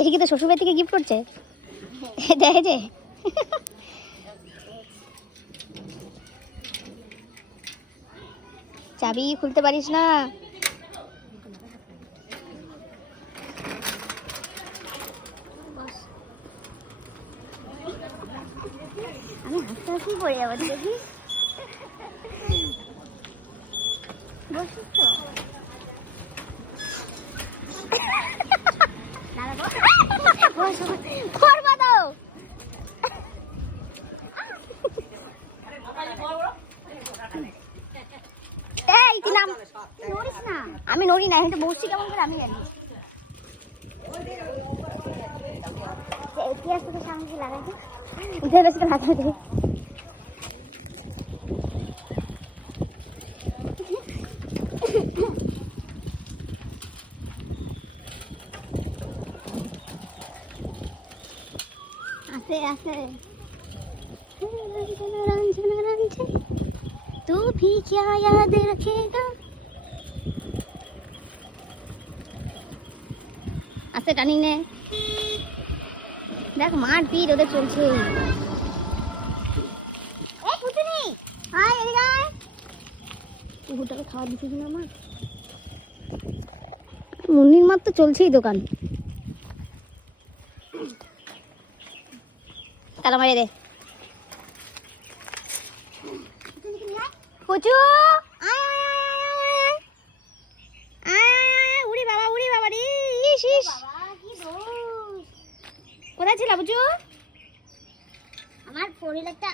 এই কি তো শ্বশুরবাড়ি থেকে গিফট করছে দেখে যে চাবি খুলতে পারিস না। আমি হাসতে হাসতে পড়ে যাবো দেখি বসিস তো করবা দাও। এই তুই নাম নড়িস না। আমি নড়ি না, কিন্তু বসছি কেমন করে আমি জানি। ইতিহাস থেকে সামনে কি লাগাইছে উঠে বেশি লাগাই আছে আছে। तू भी क्या याद रखेगा। আস্তে টানি নে। দেখ মারপিট ওদের চলছে। এই পুতুনি হাই এদিকে আয়। কুকুরটাকে খাওয়া দিছিস না আমার? মুন্নির মার তো চলছেই দোকান। তালা মারিয়ে দে। পুচু আয় আয় আয় উড়ি বাবা রে ইস ইস। কোথায় ছিল পুচু? আমার ফোর হুইলারটা